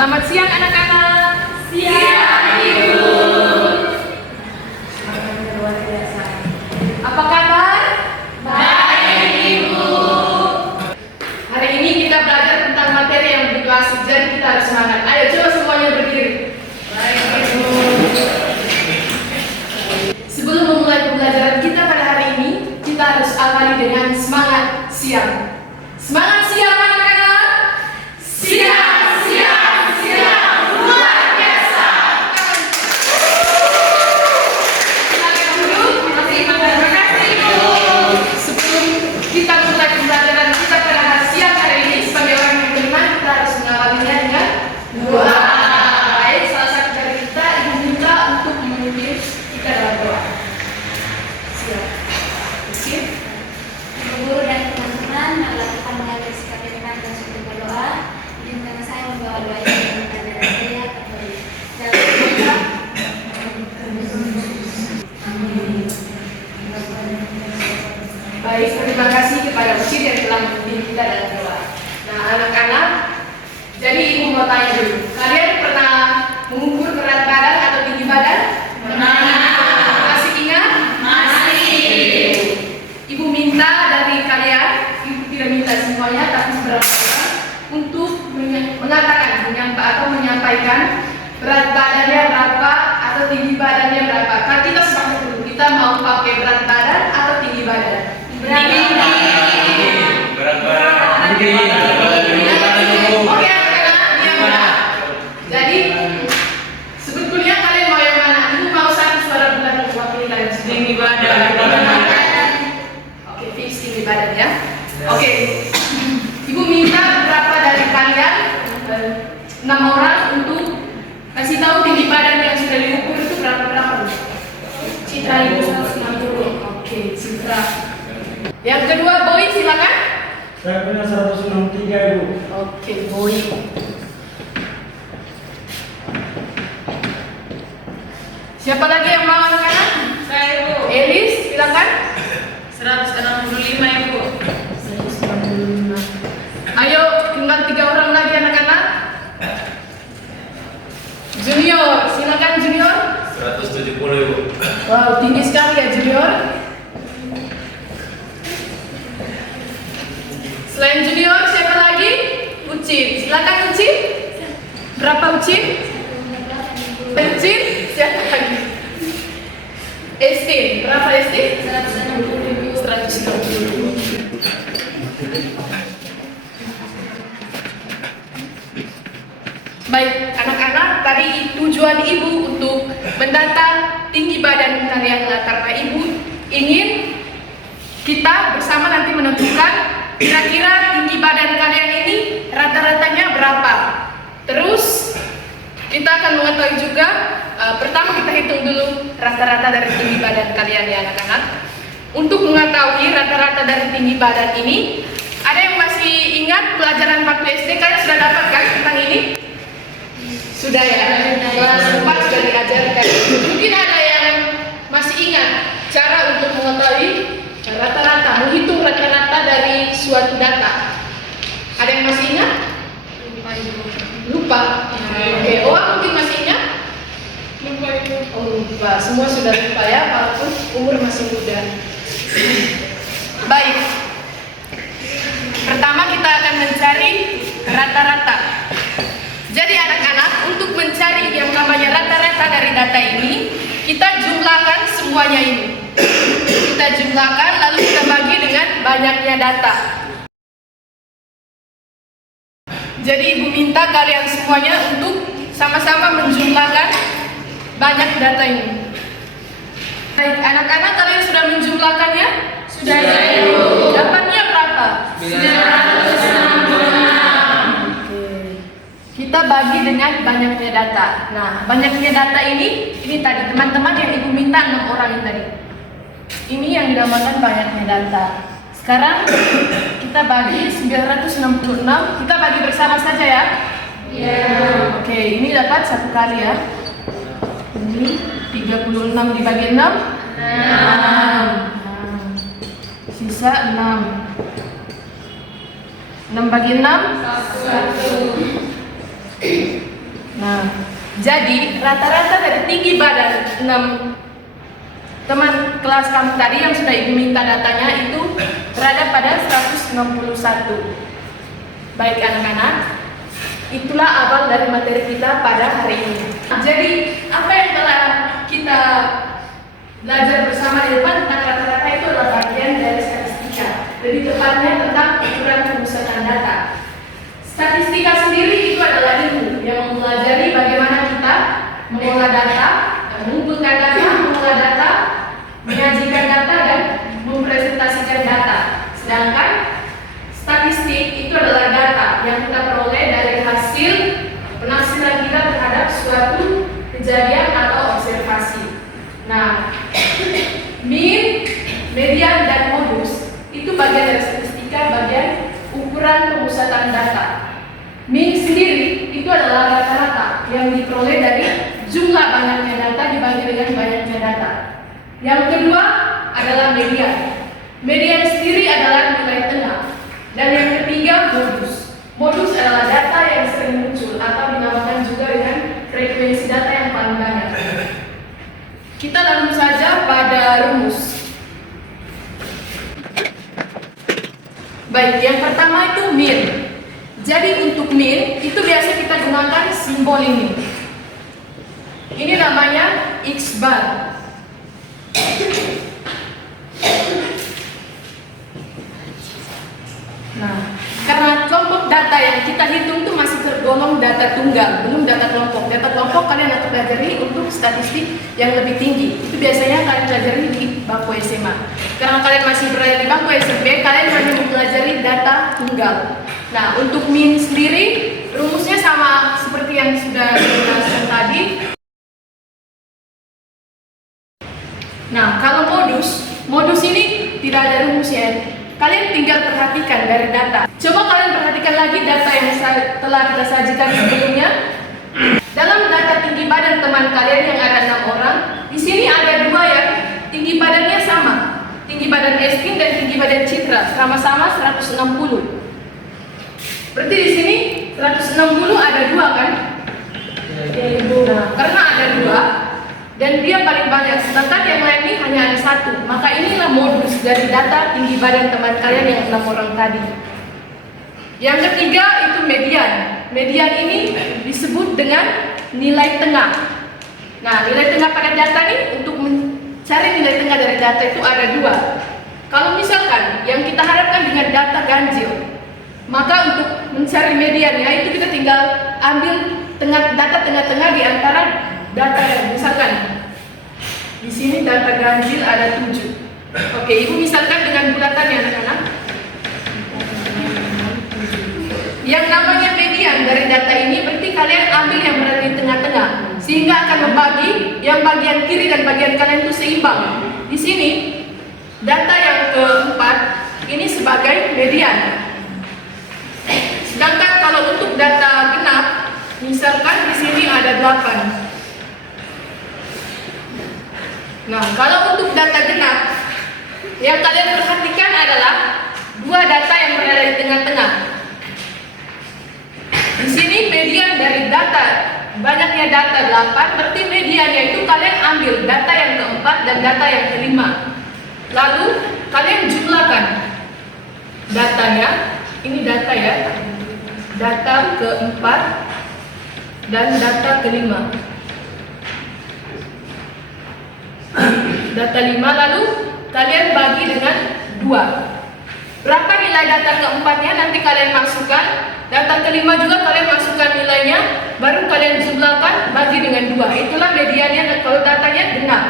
Selamat siang anak-anak. Siang, Ibu. Luar biasa. Apa kabar? Baik, Ibu. Hari ini kita belajar tentang materi yang begitu asik, jadi kita harus semangat. Ayo coba semuanya berdiri. Baik, Ibu. Sebelum memulai pembelajaran kita pada hari ini, kita harus awali dengan semangat siang. Semangat siang anak-anak. Siang, siang, siang. Luar biasa. Silakan duduk. Terima kasih, Ibu. Sebelum kita mulai pembelajaran kita pada siang hari ini, sebagai orang yang beriman, kita harus mengawalinya dengan doa. Baik, salah satu dari kita Ibu minta untuk memimpin kita dalam doa. Siap. Siap. Guru dan teman-teman, marilah kita mengalir sikap yang tenang dan sungguh berdoa. Izinkan saya membawa doa ini dengan dari saya Katolik. Dalam doa, amin. Baik, terima kasih kepada Ucit yang telah memimpin kita dalam doa. Nah, anak-anak, jadi Ibu mau tanya dulu, kalian pernah mengukur berat badan atau tinggi badan? Masih ingat? Masih. Ibu minta dari kalian, Ibu tidak minta semuanya, tapi beberapa orang untuk mengatakan, menyampaikan berat badannya berapa atau tinggi badannya berapa. Kan kita sepakat dulu, kita mau pakai berat badan atau tinggi badan? Oke, anak-anak, diam ya. Jadi sebetulnya kalian mau yang mana? Ibu mau satu suara bulan mewakili kalian. Tinggi badan. Oke, fix tinggi badan ya. Oke, Ibu minta berapa dari kalian? 6 orang untuk kasih tahu tinggi badan yang sudah diukur itu berapa? Citra Ibu 160. Oke, Citra. Yang kedua, Boy, silakan. Saya punya 163, Ibu. Oke, Boy. Siapa lagi yang mau anak-anak? Saya, Ibu. Elis, silakan. 165, Ibu. 195. Ayo, tinggal 3 orang lagi anak-anak. Junior, silakan Junior. 170, Ibu. Wow, tinggi sekali ya Junior. Selain Junior, siapa lagi? Ucit, silakan Ucit. Berapa Ucit? Ucit, siapa lagi? Esti, berapa Esti? 160. Baik, anak-anak, tadi tujuan Ibu untuk mendata tinggi badan kalian karena Ibu ingin kita bersama nanti menentukan kira-kira tinggi badan kalian ini rata-ratanya berapa. Terus kita akan mengetahui juga, pertama kita hitung dulu rata-rata dari tinggi badan kalian ya anak-anak. Untuk mengetahui rata-rata dari tinggi badan ini, ada yang masih ingat pelajaran waktu SD? Kalian sudah dapat kan tentang ini? Sudah ya? Kelas 4 sudah diajarkan. Mungkin ada yang masih ingat cara untuk mengetahui rata-rata, menghitung rata-rata dari suatu data. Ada yang masih ingat? Lupa. Oke, mungkin masih ingat? Oh, lupa. Semua sudah lupa ya, walaupun umur masih muda. Baik. Pertama kita akan mencari rata-rata. Jadi anak-anak, untuk mencari yang namanya rata-rata dari data ini, kita jumlahkan semuanya ini. Kita jumlahkan lalu kita bagi dengan banyaknya data. Jadi Ibu minta kalian semuanya untuk sama-sama menjumlahkan banyak data ini. Baik, anak-anak, kalian sudah menjumlahkannya? Sudah, Ibu. Dapatnya berapa? 966. Kita bagi dengan banyaknya data. Nah, banyaknya data ini tadi teman-teman yang Ibu minta 6 orang ini tadi. Ini yang dinamakan banyaknya data. Sekarang kita bagi 966, kita bagi bersama saja ya. Iya. Oke, ini dapat 1 kali ya. Ini 36 dibagi 6. 6. Sisa 6. 6 bagi 6. 1. Nah, jadi rata-rata dari tinggi badan 6 teman kelas kamu tadi yang sudah ibu minta datanya itu berada pada 161. Baik anak-anak, itulah awal dari materi kita pada hari ini. Jadi apa yang telah kita belajar bersama di depan tentang rata-rata itu adalah bagian dari statistika. Lebih tepatnya tentang ukuran pemusatan data. Statistika sendiri itu adalah ilmu yang mempelajari bagaimana kita mengolah data, mengumpulkan data, mengolah data, menyajikan data dan mempresentasikan data. Sedangkan statistik itu adalah data yang kita peroleh dari hasil penafsiran kita terhadap suatu kejadian atau observasi. Nah, mean, median, dan modus itu bagian dari statistika, bagian ukuran pemusatan data. Mean sendiri itu adalah rata-rata yang diperoleh dari jumlah banyaknya data dibagi dengan banyaknya data. Yang kedua adalah median. Median sendiri adalah nilai tengah. Dan yang ketiga modus. Modus adalah data yang sering muncul atau dinamakan juga dengan frekuensi data yang paling banyak. Kita langsung saja pada rumus. Baik, yang pertama itu mean. Jadi untuk mean itu biasa kita gunakan simbol ini. Ini namanya X bar. Nah, karena kelompok data yang kita hitung itu masih tergolong data tunggal, belum data kelompok. Data kelompok kalian akan pelajari untuk statistik yang lebih tinggi. Itu biasanya kalian pelajari di bangku SMA. Karena kalian masih berada di bangku SMP, kalian hanya mempelajari data tunggal. Nah, untuk mean sendiri, rumusnya sama seperti yang sudah dijelaskan tadi. Nah, kalau modus ini tidak ada rumusnya. Kalian tinggal perhatikan dari data. Coba kalian perhatikan lagi data yang telah kita sajikan sebelumnya. Dalam data tinggi badan teman kalian yang ada 6 orang, di sini ada 2 yang tinggi badannya sama. Tinggi badan Eskin dan tinggi badan Citra sama-sama 160. Berarti di sini 160 ada 2 kan? Nah, karena ada 2 dan dia paling banyak, sedangkan yang lain ini hanya ada 1. Maka inilah modus dari data tinggi badan teman kalian yang 6 orang tadi. Yang ketiga itu median. Median ini disebut dengan nilai tengah. Nah, nilai tengah pada data ini, untuk mencari nilai tengah dari data itu ada 2. Kalau misalkan yang kita harapkan dengan data ganjil, maka untuk mencari mediannya itu kita tinggal ambil data tengah-tengah di antara data yang misalkan di sini data ganjil ada 7. Oke, ibu misalkan dengan bulatannya anak-anak. Yang namanya median dari data ini berarti kalian ambil yang berada di tengah-tengah, sehingga akan membagi yang bagian kiri dan bagian kanan itu seimbang. Di sini data yang keempat ini sebagai median. Sedangkan kalau untuk data genap, misalkan di sini ada 8. Nah, kalau untuk data genap, yang kalian perhatikan adalah 2 data yang berada di tengah-tengah. Di sini median dari data, banyaknya data 8, berarti mediannya itu kalian ambil data yang keempat dan data yang kelima. Lalu kalian jumlahkan datanya, ini data ya, data keempat dan data kelima. Data 5, lalu kalian bagi dengan 2. Berapa nilai data keempatnya nanti kalian masukkan, data kelima juga kalian masukkan nilainya, baru kalian jumlahkan, bagi dengan 2. Itulah mediannya. Kalau datanya genap.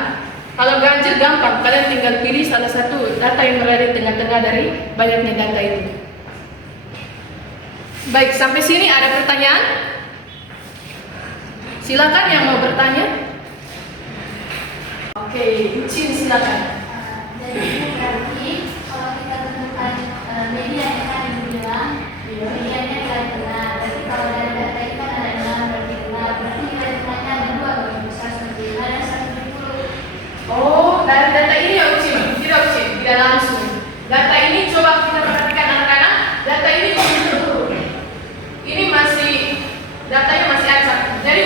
Kalau ganjil gampang, kalian tinggal pilih salah satu data yang berada di tengah-tengah dari banyaknya data itu. Baik, sampai sini ada pertanyaan? Silakan yang mau bertanya. Oke, Ucin silakan. Jadi berarti kalau kita tentukan median yang tadi dibilang, mediannya nilai tengah. Berarti kalau dari data itu kan ada 6, berarti genap. Berarti nilai tengahnya ada 2 kalau besar seperti ini. Ada 170. Oh, dari data ini ya Ucin? Tidak Ucin, tidak langsung. Data ini coba kita perhatikan anak-anak. Data ini ini masih datanya masih ada 1. Jadi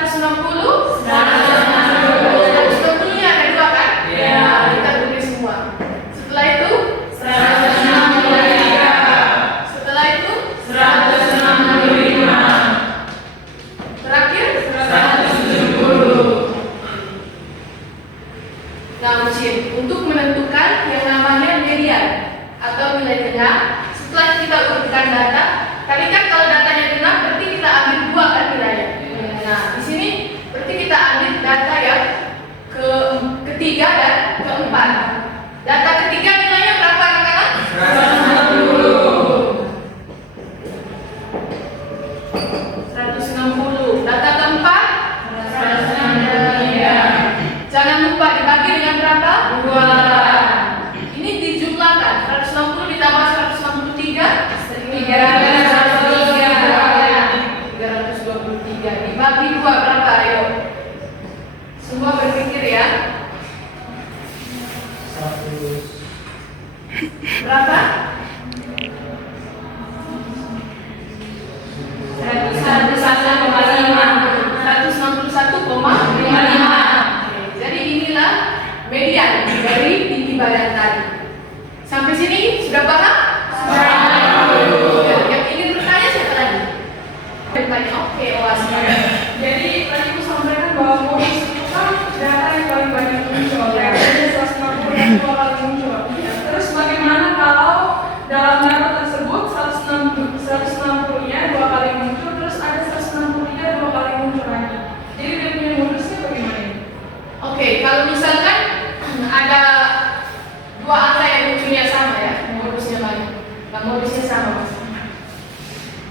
160? 160-nya ada dua kan? Iya. Kita tulis semua. Setelah itu 163. setelah itu 165. terakhir 170. Nah, mesin untuk menentukan yang namanya median atau nilai tengah. Setelah kita urutkan data, tadi kan kalau datanya genap berarti kita ambil dua kan nilainya. Nah, di sini berarti kita ambil data yang ketiga dan keempat. Data ketiga nilainya berapa anak-anak? 160. Data keempat 163. jangan lupa dibagi dengan berapa? 2. Ini dijumlahkan 160 ditambah 163 323 dibagi 2 berapa? Ayo semua berpikir ya. Berapa? 161,5. Jadi inilah median dari tinggi badan tadi. Sampai sini sudah paham? Yang ingin bertanya siapa lagi? Bertanya, oke, Jadi tadi aku sampaikan bahwa modus itu kan data yang paling banyak muncul ya, jadi 160 yang dua kali muncul. Terus bagaimana kalau dalam data tersebut 160-nya dua kali muncul, terus ada 163 dua kali muncul lagi. Jadi dia punya modusnya bagaimana ini? Oke, kalau misalkan ada dua angka yang munculnya sama ya, modusnya banyak. Nah, modusnya sama Mas.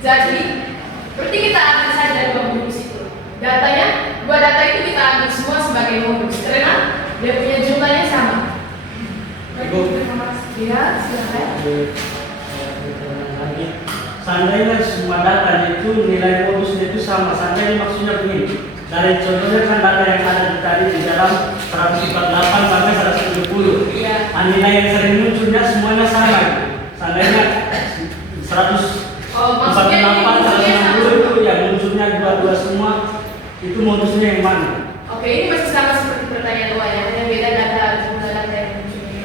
Jadi, berarti kita ambil saja dua modus itu. Datanya, dua data itu kita ambil semua sebagai modus karena dia punya jumlahnya sama. Ibu. Ya, silakan. Seandainya semua data itu nilai modusnya itu sama, seandainya maksudnya begini. Dari contohnya kan data yang ada tadi di dalam 148 sampai 170. Iya. Nilai yang sering munculnya semuanya sama. Seandainya 148, Oh, maksudnya ini munculnya sama. 160 itu yang munculnya dua-dua semua, itu modusnya yang mana? Oke, ini masih sama seperti pertanyaan dua ya, hanya beda data jumlah data yang munculnya.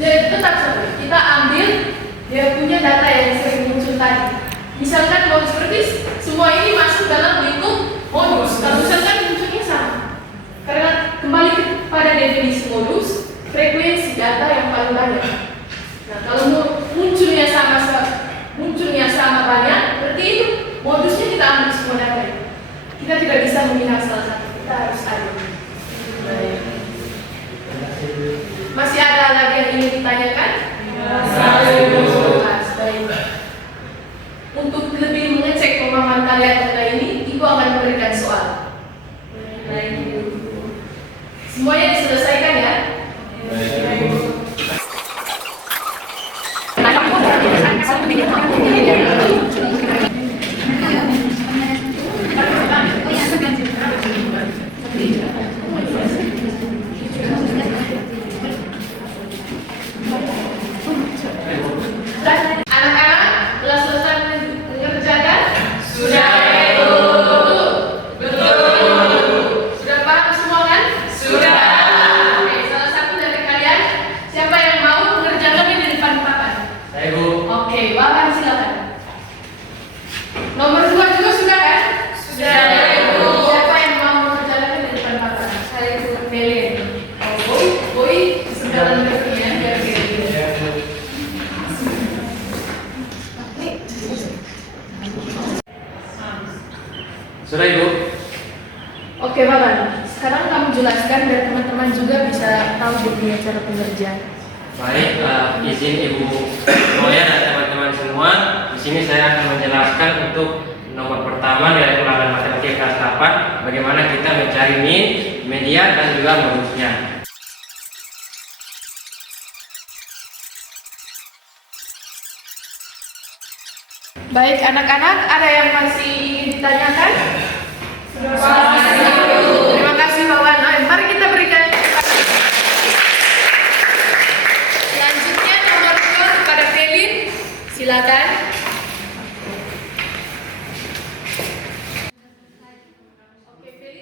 Jadi tetap sama. Kita ambil dia punya data yang sering muncul tadi. Misalkan modus berarti semua ini masuk dalam lingkup modus. Kalau misalkan munculnya sama, karena kembali pada definisi modus, frekuensi data yang paling banyak. Nah, kalau munculnya sama banyak, berarti itu modusnya kita ambil semua data itu. Kita tidak bisa memihak salah satu, kita harus adil. Masih ada lagi yang ingin ditanyakan? Baik. Untuk lebih mengecek pemahaman kalian mengenai ini, Ibu akan memberikan soal. Semuanya diselesaikan ya? Anak-anak, telah selesai mengerjakan? Sudah, Betul. Sudah paham semua kan? Sudah. Oke, salah satu dari kalian siapa yang mau mengerjakannya di depan papan? Saya Bu. Oke, Wawan silakan. Nomor 2 juga sudah kan? Sudah, Bu. Siapa yang mau mengerjakannya di depan papan? Saya Bu Melen. Oh, Boy, sebelah berikutnya biar dia. Sudah Ibu. Oke, Wawan. Sekarang kamu jelaskan biar teman-teman juga bisa tahu dia punya cara pengerjaan. Baik, izin Ibu Moya dan teman-teman semua. Di sini saya akan menjelaskan untuk nomor pertama dari ulangan matematika kelas 8, bagaimana kita mencari min, median dan juga modusnya. Baik, anak-anak, ada yang masih ingin ditanyakan? Terima kasih, Wawan. Mari kita berikan selanjutnya nomor 2 kepada Felin. Silakan. Oke, Felin.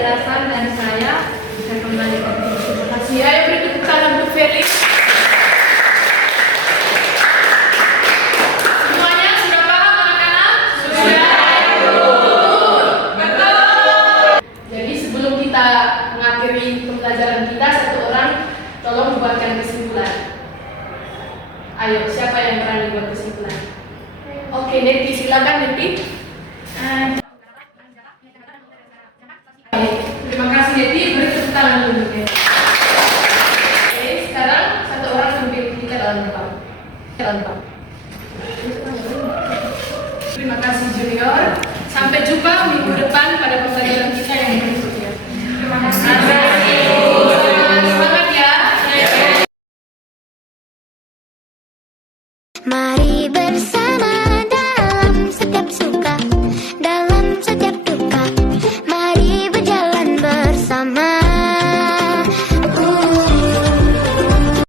penjelasan dari saya. Saya kembali ke Terima kasih. Ayo beri tepuk tangan untuk Felix. Semuanya sudah paham anak-anak? Sudah. Betul. Jadi sebelum kita mengakhiri pembelajaran kita, satu orang tolong buatkan kesimpulan. Ayo, siapa yang berani buat kesimpulan? Oke, Neti, silakan Neti. Terima kasih Neti, beri tepuk tangan dulu Neti. Oke, sekarang satu orang sambil kita dalam depan. Terima kasih Junior. Sampai jumpa minggu depan pada pembelajaran kita yang berikutnya. Terima kasih. Semangat ya. Mari bersama.